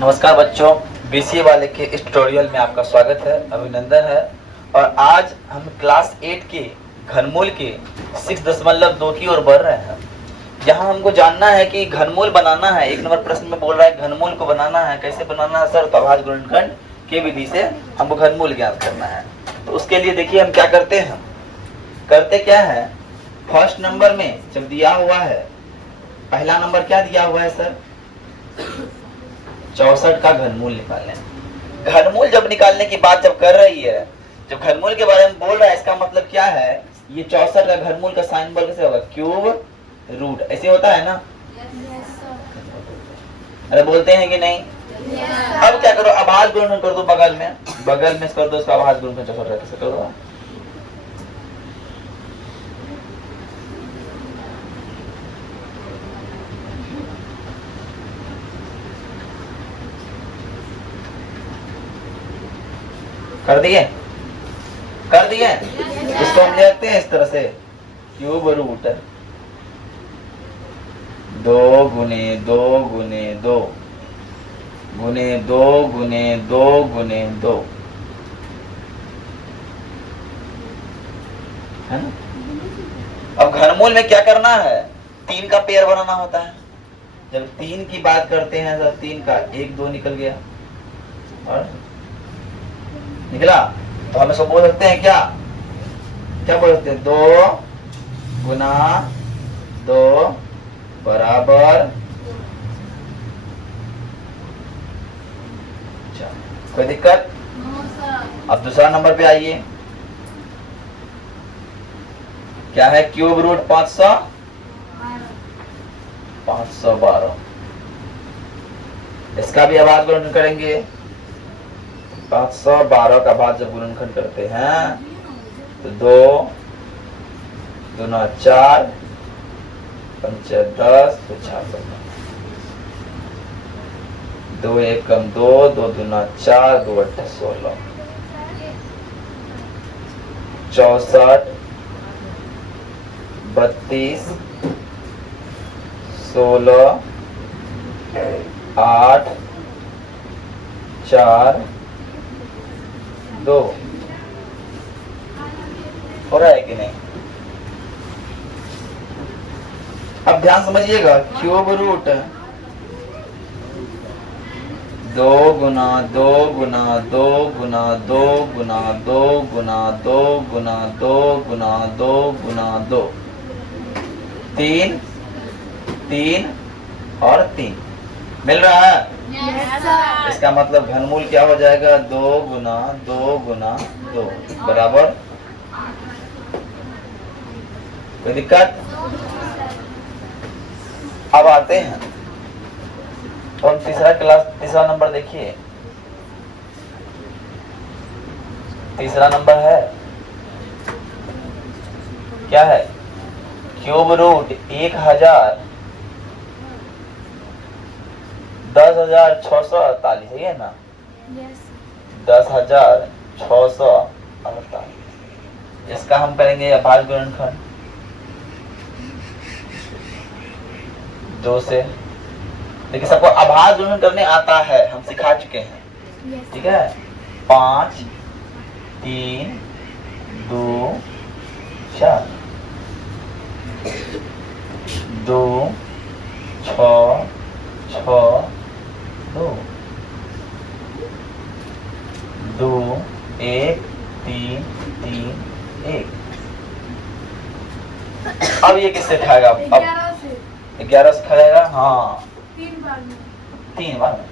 नमस्कार बच्चों, बीसीए वाले के इस ट्यूटोरियल में आपका स्वागत है, अभिनंदन है। और आज हम क्लास 8 के घनमूल के 6.2 की ओर बढ़ रहे हैं। यहाँ हमको जानना है कि घनमूल बनाना है। 1 नंबर प्रश्न में बोल रहा है घनमूल को बनाना है। कैसे बनाना है सर? तो अभाज्य गुणनखंड की विधि से हमको घनमूल ज्ञात करना है। तो उसके लिए देखिए हम क्या करते हैं। करते क्या है, फर्स्ट नंबर में जब दिया हुआ है, पहला नंबर क्या दिया हुआ है सर? 64 का घनमूल निकालने। घनमूल जब निकालने की बात जब कर रही है, जब घनमूल के बारे में बोल रहा है, इसका मतलब क्या है? ये 64 का घनमूल का साइन बोल कैसे होगा? क्यूब रूट, ऐसे होता है ना? अरे बोलते हैं कि नहीं? अब क्या करो, अभाज्य गुणनखंड कर दो बगल में कर दो, उसका अभाज्य गुणनखंड 64 कैसे कर दो? कर दिए इसको हम लिखते हैं इस तरह से, क्यूब रूट 2 गुने 2 गुने 2 गुने 2 गुने 2 गुने 2, है ना? अब घनमूल में क्या करना है? 3 का पेयर बनाना होता है। जब 3 की बात करते हैं तो 3 का 1 2 निकल गया और निकला, तो हम इसको बोल सकते हैं क्या बोल सकते हैं? 2 गुना 2 बराबर। कोई दिक्कत? अब दूसरा नंबर पे आइए, क्या है? Cube root 512। इसका भी अभाज्य गुणनखंड करेंगे। 512 का भाज्य गुणनखंड करते हैं तो 2 दूना 4 पंच 10 तो 400। 2 एकम 2, 2 दूना 4, 2 अट्ठा 16। 64 32 16 8 4 2 हो रहा है कि नहीं? अब ध्यान समझिएगा, क्यूब रूट 2 गुना 2 गुना 2 गुना 2 गुना 2 गुना 2 गुना 2 गुना 2 गुना 2, 3 3 और 3 मिल रहा है? yes, इसका मतलब घनमूल क्या हो जाएगा? 2 गुना 2 गुना 2 बराबर। कोई दिक्कत? अब आते हैं और तीसरा नंबर देखिए। तीसरा नंबर है क्या है? क्यूब रूट 10,648 है ना? yes. 10,648। इसका हम करेंगे अभाज्य गुणनखंड 2 से। देखिए सबको अभाज्य गुणनखंड करने आता है, हम सिखा चुके हैं। yes. ठीक है? 5 3 2 4 2 6 6 2 2 1 3 3 1। अब ये किससे खाएगा? अब 11 से खाएगा। हाँ, 3 बार में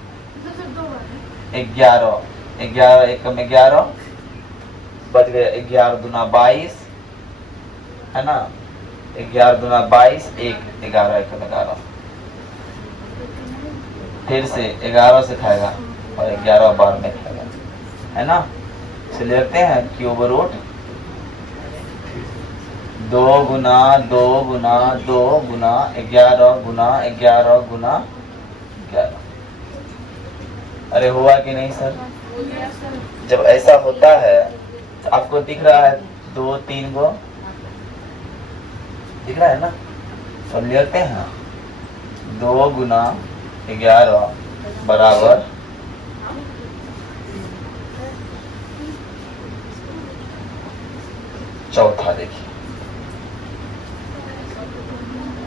11 एकम 11 बच गया। 11 दूना 22 है ना? 11 दूना 22, 11 एकम 11। फिर से 11 से खाएगा और 11 बार में खाएगा, है ना? चलिए लिखते हैं क्यूब रूट 2 गुना 2 गुना 2 गुना 11 गुना 11 गुना 11। अरे हुआ कि नहीं सर? जब ऐसा होता है तो आपको दिख रहा है 2 3 गो दिख रहा है ना? तो लिखते हैं 2 गुना 11 बराबर चौथा देखिए,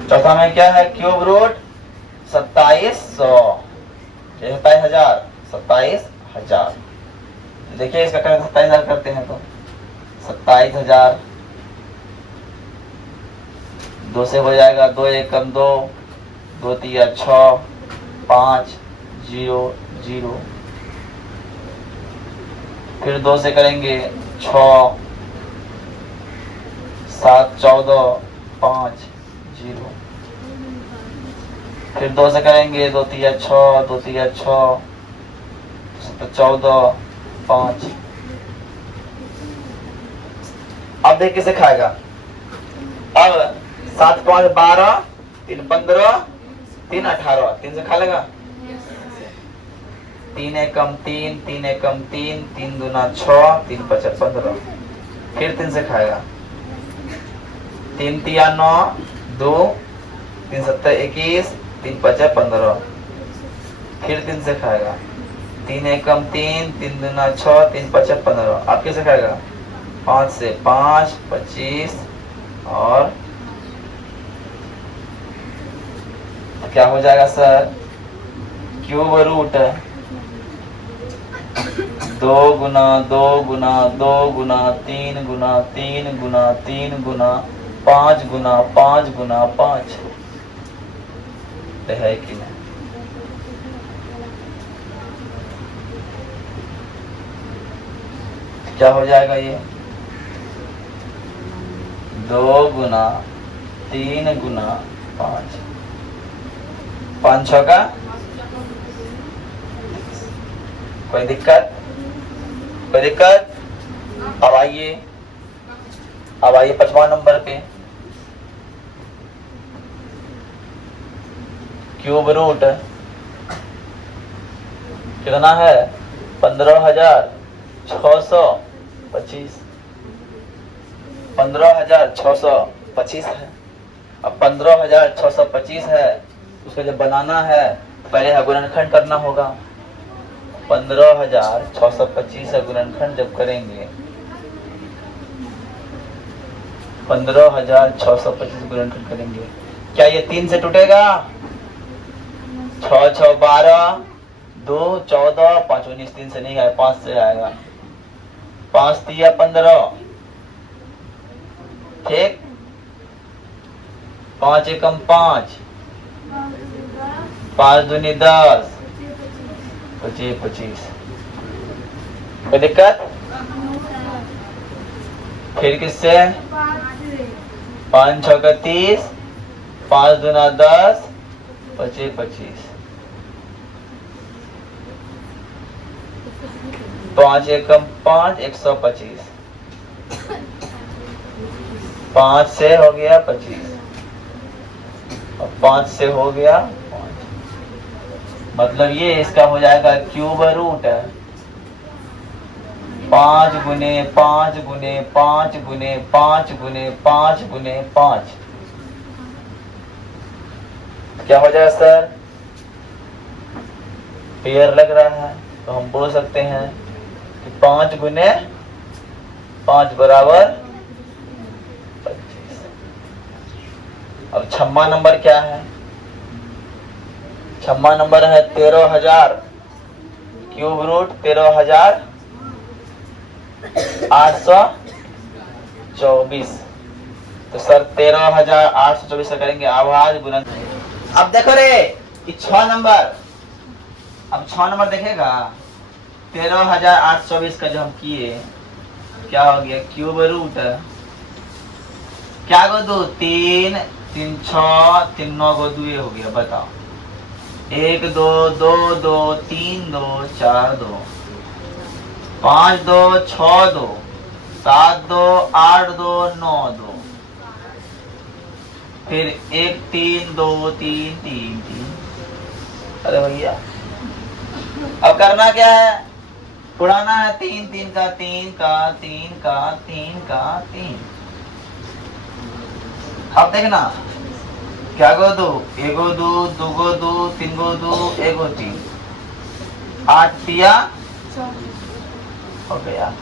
चौथा में क्या है, क्यूब रूट 2700, 27,000, 27,000। देखिए इसका 27,000 करते हैं तो 27,000, 2 से हो जाएगा, 2 एकम 2, 2 तिया 6, 5 0 0, फिर 2 से करेंगे 6, 7 14, 5 0, फिर 2 से करेंगे, 2 तिया 6, 2 तिया 6, 14, 5। अब देख कैसे खाएगा। अब 7 5 12, 3 15, 3 18, 3 से खा लेगा। 3 एकम 3, 3 एकम 3, 3 दूना 6, 3 5 15, फिर 3 से खाएगा। 3 तिया 9, 2, 3 7 21, 3 5 15, फिर 3 से खाएगा। 3 एकम 3, 3 दूना 6, 3 5 15, आप कैसे खाएगा। 5 से 5 25, और क्या हो जाएगा सर, क्यूब रूट 2 गुना 2 गुना 2 गुना 3 गुना 3 गुना 3 गुना 5 गुना 5 गुना 5 है कि नहीं। क्या हो जाएगा ये, 2 गुना 3 गुना 5, 5 6 का, कोई दिक्कत, कोई दिक्कत। अब आइए, अब आइए 5वां नंबर पे, क्यूब रूट कितना है, 15,625, 15,625 है। अब 15,625 है, उसको जब बनाना है पहले गुणनखंड करना होगा। 15,625 का गुणनखंड जब करेंगे, 15,625 गुणनखंड करेंगे, क्या ये 3 से टूटेगा। 6 6 12, 2 14, 5 19, 3 से नहीं आएगा, 5 से आएगा। 5 तिया 15, ठीक, 5 एकम 5, 5 दूनी 10, 25 25, कोई दिक्कत। फिर किससे, 5 6 का 30, 5 दूना 10, 25 25, 5 एकम 5, 125, 5 से हो गया 25, और 5 से हो गया 5, मतलब ये इसका हो जाएगा क्यूब रूट 5 गुने 5 गुने 5 गुने 5 गुने 5 गुने 5, क्या हो जाएगा सर, पेयर लग रहा है, तो हम बोल सकते हैं कि 5 गुने 5 बराबर 25। अब 6वां नंबर क्या है, 6वां नंबर है 13,000, क्यूब रूट 13,824, तो सर 13,824 से करेंगे आभाज गुणन। अब देखो रे कि 6 नंबर, अब 6 नंबर देखेगा, 13,824 का जो हम किए, क्या हो गया, क्यूब रूट क्या गो 2 3 3 6 3 9 गो 2 हो गया, बताओ, 1 2 2 2 3 2 4 2 5 2 6 2 7 2 8 2 9 2, फिर 1 3 2 3 3 3, अरे भैया अब करना क्या है, उड़ाना है 3 3 का 3 का 3 का 3 का 3। अब देखना, क्या गो 2, 1 गो 2 2 गो 2 3 गो 2 1 गो 3, 8 तिया हो गया,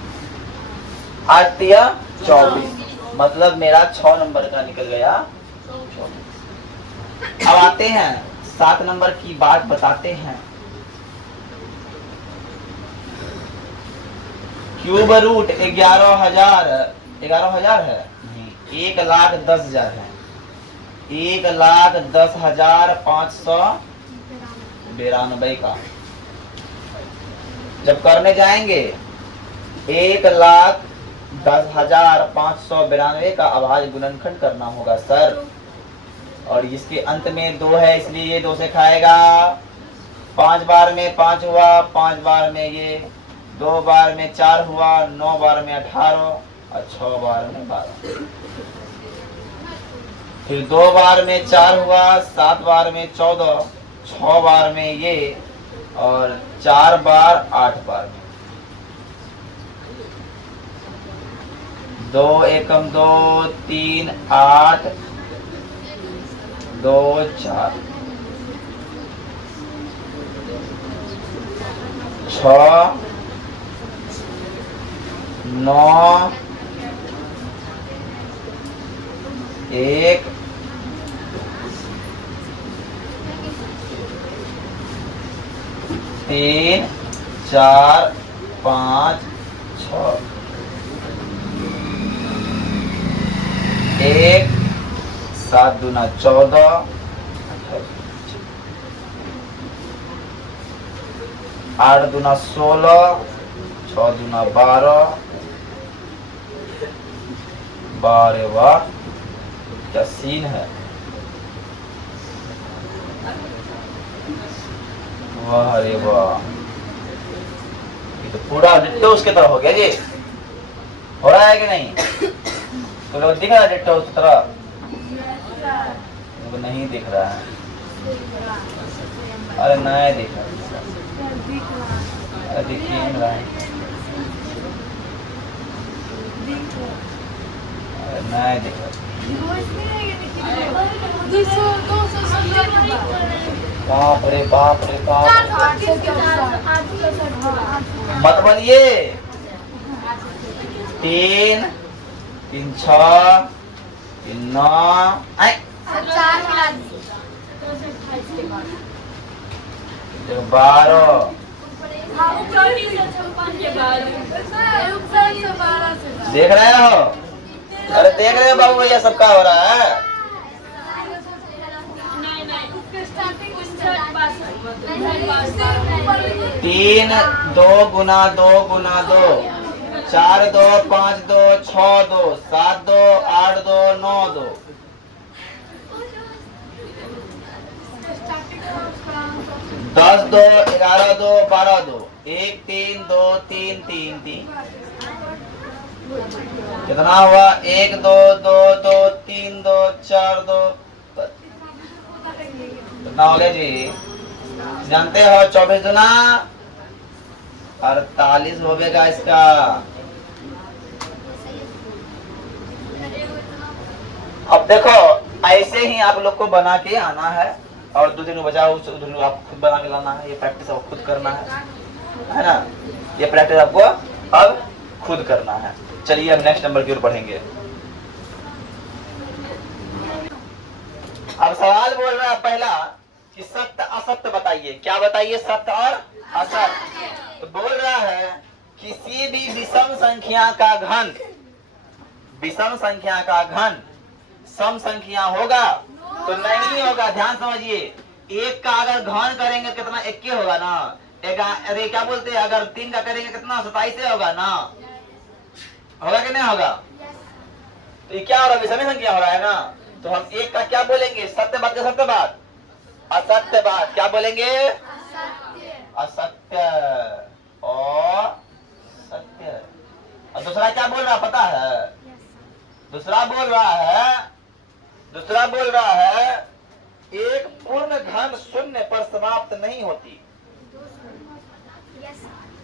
8 तिया 24, मतलब मेरा 6 नंबर का निकल गया। अब आते हैं 7 नंबर की बात बताते हैं। क्यूब रूट 11,000 है नहीं, 1,10,000 है। 1,10,592 का जब करने जाएंगे 1,10,592 का अभाज्य गुणनखंड करना होगा सर। और इसके अंत में 2 है इसलिए ये 2 से खाएगा। 5 बार में 5 हुआ, 5 बार में ये, 2 बार में 4 हुआ, 9 बार में 18 और 6 बार में 12। फिर 2 बार में 4 हुआ, 7 बार में 14, 6 बार में ये और 4 बार 8 बार में। 2 एकम 2 3 8 2 4 6 9 1 3 4 5 6 1 7 दूना 14 8 दूना 16 6 दूना 12 12 वाह क्या सीन है। वाह अरे वाह ये तो पूरा डिट्टो उसके तरह हो गया जी। हो रहा है कि नहीं? तो लोग दिख रहा है डिट्टो उस तरह? तो नहीं दिख रहा है। अरे नहीं दिख रहा, अरे दिखिए नहीं रहा है। अरे नहीं दिख रहा। बाप रे बाप रे बाप, मत बोलिए। 3 3 6 3 9 12 देख रहे हो? अरे देख रहे हो बाबू भैया सबका हो रहा है। 3 2 गुना 2 गुना 2 4 2 5 2 6 2 7 2 8 2 9 2 10 2 11 2 12 2 1 3 2 3 3 3 कितना हुआ? 1 2 2 2 3 2 4 2 कितना हो गया जी? जानते हो 24 दुना 48 हो गया इसका। अब देखो ऐसे ही आप लोग को बना के आना है और 2 दिन बजाओ उस दिन आप खुद बना के लाना है। ये प्रैक्टिस आपको खुद करना है ना? ये प्रैक्टिस आपको अब खुद करना है। चलिए अब नेक्स्ट नंबर की ओर बढ़ेंगे। अब सवाल बोल रहा है पहला कि सत्य असत्य बताइए। क्या बताइए? सत्य और असत्य। तो बोल रहा है किसी भी विषम संख्या का घन, विषम संख्या का घन सम संख्या होगा तो नहीं होगा। ध्यान समझिए, एक का अगर घन करेंगे कितना? 21 होगा ना। अरे क्या बोलते हैं, अगर 3 का करेंगे कितना? 27 होगा ना। होगा कि नहीं होगा? तो ये क्या हो रहा है? विषम संख्या हो रहा है ना। तो हम एक का क्या बोलेंगे? सत्य बात का सत्य बात, असत्य बात क्या बोलेंगे? असत्य और सत्य। और दूसरा क्या बोल रहा है पता है? दूसरा बोल रहा है एक पूर्ण घन शून्य पर समाप्त नहीं होती।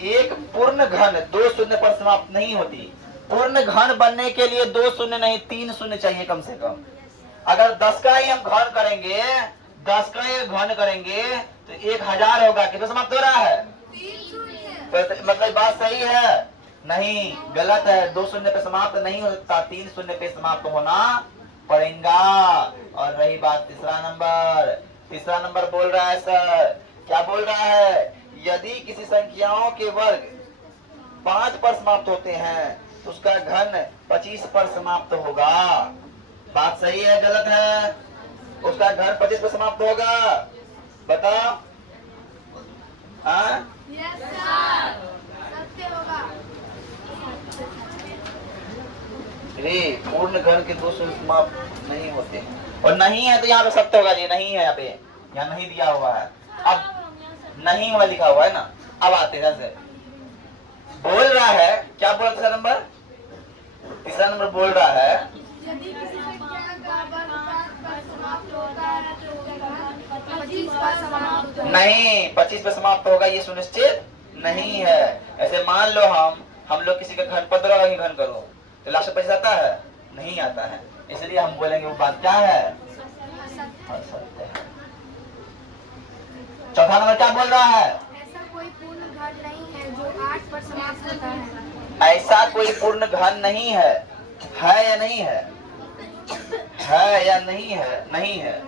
एक पूर्ण घन 2 शून्य पर समाप्त नहीं होती। पूर्ण घन बनने के लिए 2 शून्य नहीं 3 शून्य चाहिए कम से कम। अगर 10 का ही हम घन करेंगे, 10 का ही घन करेंगे तो 1000 होगा। कितना समाप्त हो रहा है? तो मतलब बात सही है। नहीं, गलत है। 2 शून्य पे समाप्त नहीं हो सकता, 3 शून्य पे समाप्त होना पड़ेगा। और रही बात तीसरा नंबर बोल रहा है सर, क्या बोल रहा है? यदि किसी संख्याओं के वर्ग 5 पर समाप्त होते हैं तो उसका घन 25 पर समाप्त होगा। बात सही है गलत है? उसका घन 25 पर समाप्त होगा, बताओ। यस सर, सत्य होगा। पूर्ण घन के 2 शून्य समाप्त नहीं होते, और नहीं है तो यहाँ पे सत्य होगा जी। नहीं है, यहाँ नहीं दिया हुआ है। अब नहीं हुआ लिखा हुआ है ना। अब आते हैं से बोल रहा है, क्या बोला तीसरा नंबर बोल रहा है, यदि किसी संख्या का वर्ग 7 पर समाप्त होता है तो उसका घन 25 पर समाप्त होता है। नहीं, 25 पे समाप्त होगा ये सुनिश्चित नहीं है। ऐसे मान लो हम लोग किसी का घन 15 का ही घन करो तो लास्ट में 25 आता है? नहीं आता है। इसलिए हम बोलेंगे वो बात क्या है? असत्य है। चौथा नंबर क्या बोल रहा है? ऐसा कोई पूर्ण घन नहीं है जो 8 पर समाप्त होता है। ऐसा कोई पूर्ण घन नहीं है या नहीं है? है या नहीं है? नहीं है,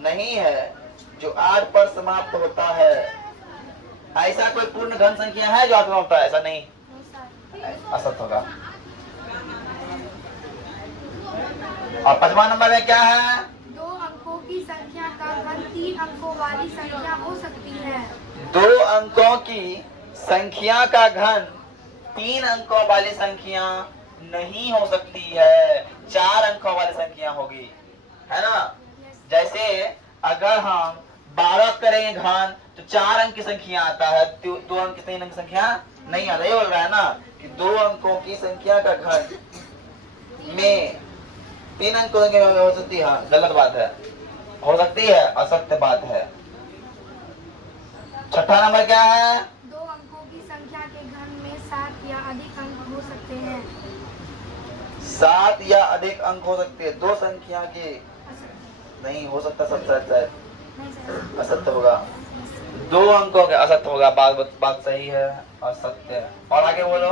नहीं है जो 8 पर समाप्त होता है। ऐसा कोई पूर्ण घन संख्या है जो 8 में होता है? ऐसा नहीं, असत्य होगा। और 5वां नंबर में क्या है? 2 अंकों की संख्या का घन 3 अंकों वाली संख्या हो सकती है। 2 अंकों की संख्या का घन 3 अंकों वाली संख्या नहीं हो सकती है, 4 अंकों वाली संख्या होगी, है ना? जैसे अगर हम 12 करेंगे घन तो 4 अंक की संख्या आता है, 2 अंक की 3 अंक संख्या नहीं आता। ये बोल रहा है ना कि 2 अंकों की संख्या का घन में 3 अंकों की संख्या हो सकती है। गलत बात है, हो सकती है, असत्य बात है। छठा नंबर क्या है? 2 अंकों की संख्या के घन में 7 या अधिक अंक हो सकते हैं। 7 या अधिक अंक हो सकते हैं। 2 संख्या के नहीं हो सकता, सत्य असत्य होगा। 2 अंकों के असत्य होगा। बात सही है और सत्य है। और आगे बोलो,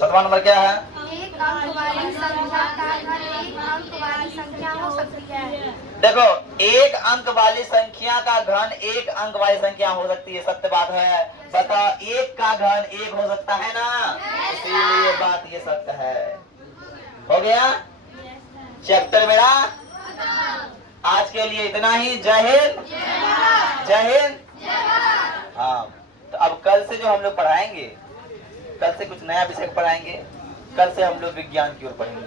7वां नंबर क्या है? 1 अंक वाली संख्या का घन 1 अंक वाली संख्या हो सकती है। देखो, 1 अंक वाली संख्या का घन 1 अंक वाली संख्या हो सकती है, सत्य बात है। बता, 1 का घन 1 हो सकता है ना? इसीलिए बात ये सत्य है। हो गया चैप्टर मेरा। आज के लिए इतना ही। जय हिंद, जय हिंद। हाँ, तो अब कल से जो हम लोग पढ़ाएंगे, कल से कुछ नया विषय पढ़ाएंगे। कल से हम लोग विज्ञान की ओर पढ़ेंगे।